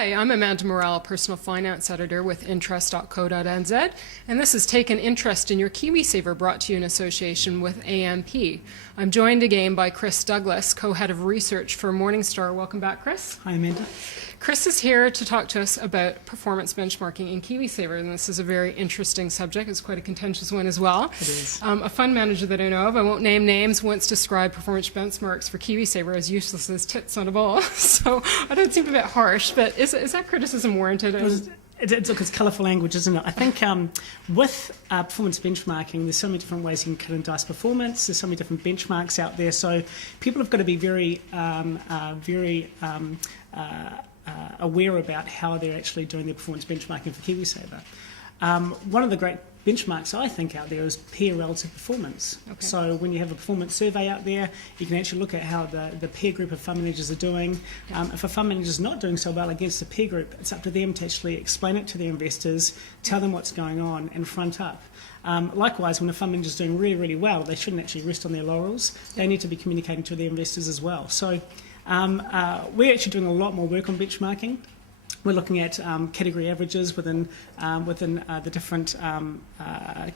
Hi, I'm Amanda Morrell, Personal Finance Editor with interest.co.nz, and this is Take an Interest in Your KiwiSaver, brought to you in association with AMP. I'm joined again by Chris Douglas, Co-Head of Research for Morningstar. Welcome back, Chris. Hi, Amanda. Chris is here to talk to us about performance benchmarking in KiwiSaver, and this is a very interesting subject. It's quite a contentious one as well. It is. A fund manager that I know of, I won't name names, once described performance benchmarks for KiwiSaver as useless as tits on a ball. So I don't seem a bit harsh, but is that criticism warranted? It's colourful language, isn't it? I think with performance benchmarking, there's so many different ways you can cut and dice performance. There's so many different benchmarks out there. So people have got to be very aware about how they're actually doing their performance benchmarking for KiwiSaver. One of the great benchmarks I think out there is peer relative performance. Okay. So when you have a performance survey out there, you can actually look at how the peer group of fund managers are doing. If a fund manager is not doing so well against a peer group, it's up to them to actually explain it to their investors, tell them what's going on, and front up. Likewise, when a fund manager is doing really, really well, they shouldn't actually rest on their laurels. They need to be communicating to their investors as well. So we're actually doing a lot more work on benchmarking. We're looking at category averages within the different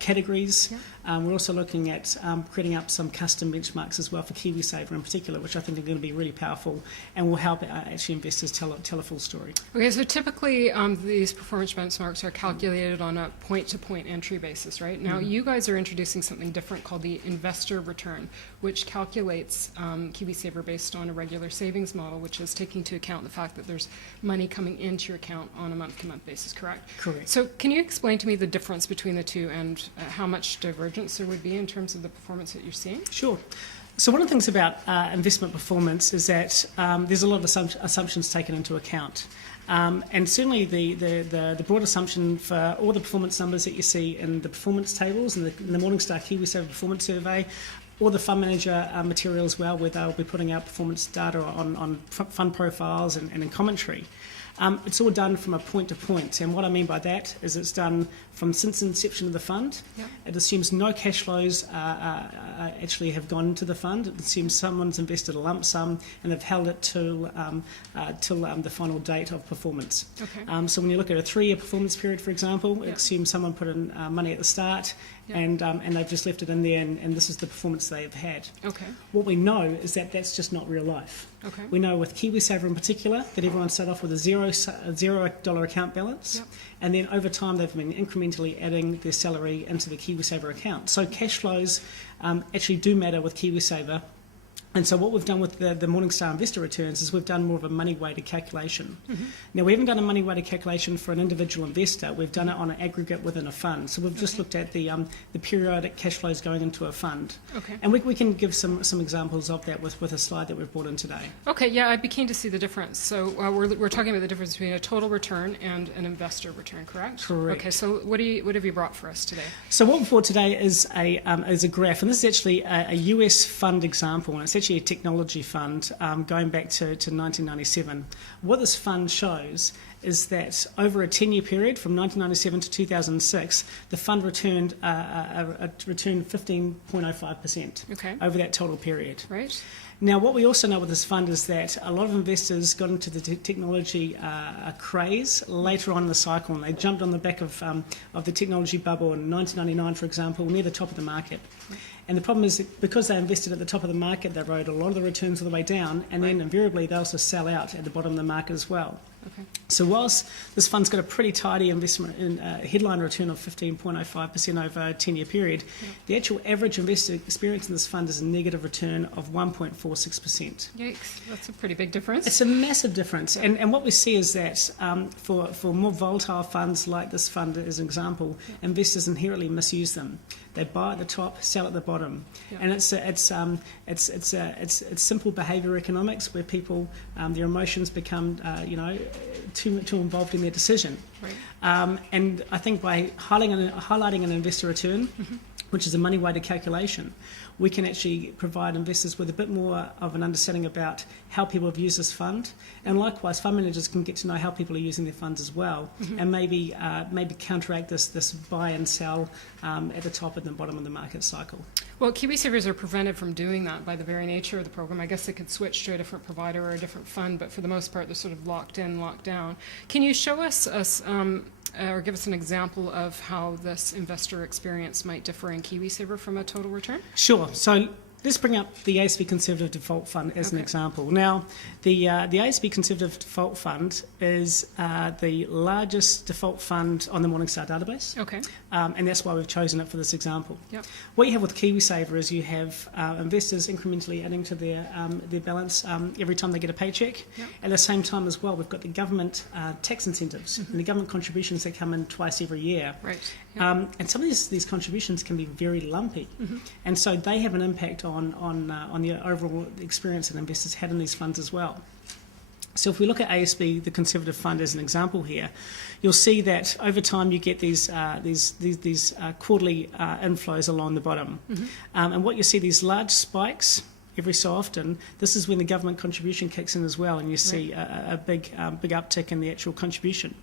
categories. Yeah. We're also looking at creating up some custom benchmarks as well for KiwiSaver in particular, which I think are going to be really powerful and will help actually investors tell a full story. Okay, so typically these performance benchmarks are calculated on a point-to-point entry basis, right? Now you guys are introducing something different called the investor return, which calculates KiwiSaver based on a regular savings model, which is taking into account the fact that there's money coming into your account on a month-to-month basis, correct? Correct. So can you explain to me the difference between the two and how much divergence there would be in terms of the performance that you're seeing? Sure. So one of the things about investment performance is that there's a lot of assumptions taken into account. And certainly the broad assumption for all the performance numbers that you see in the performance tables in the Morningstar KiwiSaver performance survey, or the fund manager material as well, where they'll be putting out performance data on fund profiles and in commentary. It's all done from a point to point, and what I mean by that is it's done from since inception of the fund. Yep. It assumes no cash flows actually have gone into the fund. It assumes someone's invested a lump sum and they've held it till the final date of performance. Okay. So when you look at a 3-year performance period, for example, it assumes someone put in money at the start. Yep. And they've just left it in there, and this is the performance they've had. Okay. What we know is that that's just not real life. Okay. We know with KiwiSaver in particular that everyone started off with a $0 account balance, yep. And then over time they've been incrementally adding their salary into the KiwiSaver account. So cash flows actually do matter with KiwiSaver. And so what we've done with the Morningstar investor returns is we've done more of a money-weighted calculation. Mm-hmm. Now, we haven't done a money-weighted calculation for an individual investor. We've done it on an aggregate within a fund. So we've just looked at the periodic cash flows going into a fund. Okay. And we can give some examples of that with a slide that we've brought in today. Okay, yeah, I'd be keen to see the difference. So we're talking about the difference between a total return and an investor return, correct? Correct. Okay, so what have you brought for us today? So what we've brought today is a graph, and this is actually a US fund example, and it's actually a technology fund going back to 1997. What this fund shows is that over a 10-year period from 1997 to 2006, the fund returned 15.05% over that total period. Right. Now, what we also know with this fund is that a lot of investors got into the technology craze later on in the cycle, and they jumped on the back of the technology bubble in 1999, for example, near the top of the market. And the problem is that because they invested at the top of the market, they rode a lot of the returns all the way down, and then invariably they also sell out at the bottom of the market as well. Okay. So whilst this fund's got a pretty tidy investment in headline return of 15.05% over a 10-year period, the actual average investor experience in this fund is a negative return of 1.46%. Yikes, that's a pretty big difference. It's a massive difference. Yeah. And what we see is that for more volatile funds like this fund as an example, investors inherently misuse them. They buy at the top, sell at the bottom, and it's simple behaviour economics where people their emotions become too involved in their decision. Right. And I think by highlighting an investor return, which is a money-weighted calculation, we can actually provide investors with a bit more of an understanding about how people have used this fund, and likewise fund managers can get to know how people are using their funds as well, and maybe counteract this buy and sell at the top and the bottom of the market cycle. Well, KiwiSavers are prevented from doing that by the very nature of the program. I guess they could switch to a different provider or a different fund, but for the most part they're sort of locked in, locked down. Can you show us or give us an example of how this investor experience might differ in KiwiSaver from a total return? Sure. So let's bring up the ASB Conservative Default Fund as an example. Now, the ASB Conservative Default Fund is the largest default fund on the Morningstar database. Okay. And that's why we've chosen it for this example. Yep. What you have with KiwiSaver is you have investors incrementally adding to their balance every time they get a paycheck. Yep. At the same time as well, we've got the government tax incentives and the government contributions that come in twice every year. Right. Yep. And some of these contributions can be very lumpy. And so they have an impact on the overall experience that investors had in these funds as well. So if we look at ASB, the Conservative Fund, as an example here, you'll see that over time you get these quarterly inflows along the bottom. And what you see, these large spikes every so often, this is when the government contribution kicks in as well, and you see a big uptick in the actual contribution.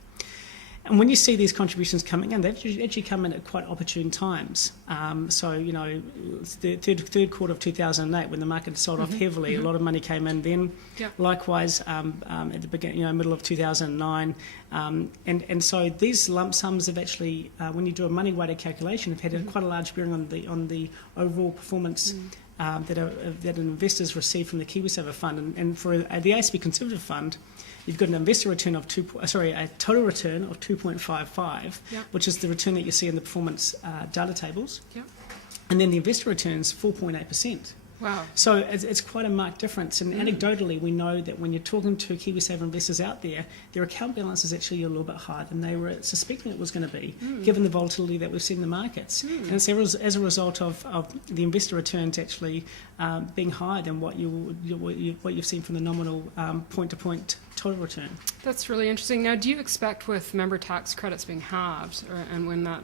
And when you see these contributions coming in, they actually come in at quite opportune times. So, you know, the third quarter of 2008, when the market sold off heavily, a lot of money came in then. Yep. Likewise, at the beginning, middle of 2009. And so these lump sums have actually, when you do a money-weighted calculation, have had quite a large bearing on the overall performance that investors receive from the KiwiSaver fund. And for the ASB Conservative Fund, you've got an investor return of a total return of 2.55, which is the return that you see in the performance data tables. Yep. And then the investor returns 4.8%. Wow. So it's quite a marked difference. And anecdotally, we know that when you're talking to KiwiSaver investors out there, their account balance is actually a little bit higher than they were suspecting it was going to be, given the volatility that we've seen in the markets. And it's as a result of the investor returns actually being higher than what you've seen from the nominal point-to-point total return. That's really interesting. Now, do you expect with member tax credits being halved, and when that,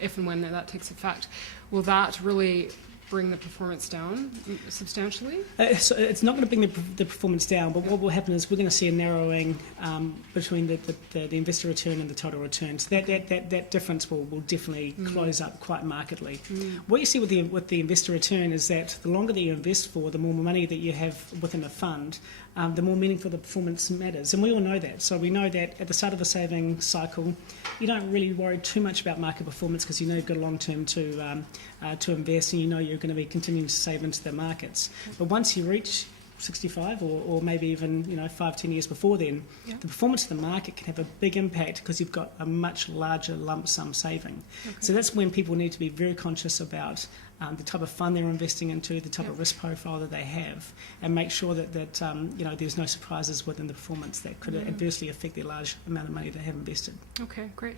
if and when that takes effect, will that really bring the performance down substantially? So it's not going to bring the performance down, but what will happen is we're going to see a narrowing between the investor return and the total return. So that difference will definitely close up quite markedly. What you see with the investor return is that the longer that you invest for, the more money that you have within a fund, the more meaningful the performance matters. And we all know that. So we know that at the start of a saving cycle, you don't really worry too much about market performance because you know you've got a long term to invest, and you know you're going to be continuing to save into the markets. But once you reach 65 or maybe even 5-10 years before then, the performance of the market can have a big impact because you've got a much larger lump sum saving. So that's when people need to be very conscious about the type of fund they're investing into, the type of risk profile that they have, and make sure that there's no surprises within the performance that could adversely affect the large amount of money they have invested. Okay, great.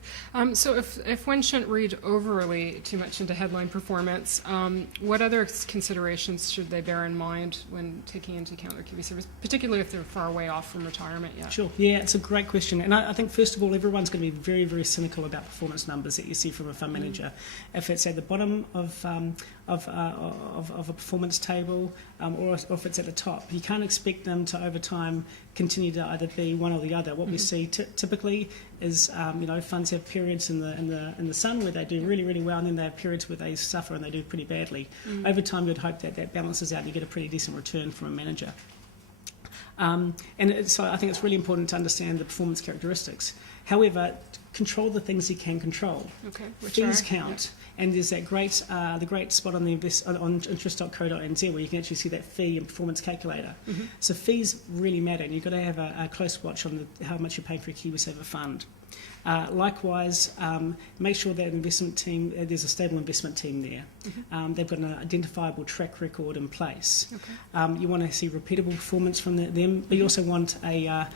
So if one shouldn't read overly too much into headline performance, what other considerations should they bear in mind when taking into account their KiwiSavers, particularly if they're far away off from retirement yet? Sure. Yeah, it's a great question. And I think, first of all, everyone's going to be very, very cynical about performance numbers that you see from a fund manager. If it's at the bottom of a performance table or if it's at the top, you can't expect them to, over time, continue to either be one or the other. What we see typically is funds have periods in the sun where they do really, really well, and then they have periods where they suffer and they do pretty badly. Over time, you'd hope that balances out and you get a pretty decent return from a manager. So I think it's really important to understand the performance characteristics. However, control the things you can control. Okay, fees count, and there's that great spot on on interest.co.nz where you can actually see that fee and performance calculator. So fees really matter, and you've got to have a close watch on how much you're paying for a KiwiSaver fund. Likewise, make sure that investment team, there's a stable investment team there. They've got an identifiable track record in place. Okay. You want to see repeatable performance from them, but you also want a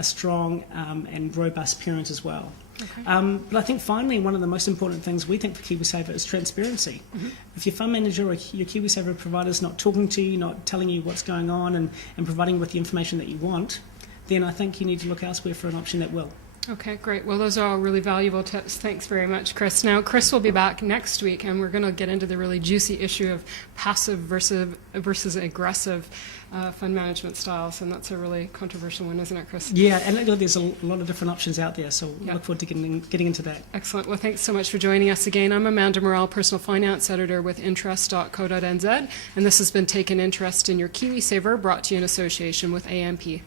strong and robust parent as well. Okay. But I think finally, one of the most important things we think for KiwiSaver is transparency. If your fund manager or your KiwiSaver provider is not talking to you, not telling you what's going on and providing you with the information that you want, then I think you need to look elsewhere for an option that will. Okay, great. Well, those are all really valuable tips. Thanks very much, Chris. Now, Chris will be back next week, and we're going to get into the really juicy issue of passive versus aggressive fund management styles, and that's a really controversial one, isn't it, Chris? Yeah, and there's a lot of different options out there, so we look forward to getting into that. Excellent. Well, thanks so much for joining us again. I'm Amanda Morrell, Personal Finance Editor with interest.co.nz, and this has been Take an Interest in Your KiwiSaver, brought to you in association with AMP.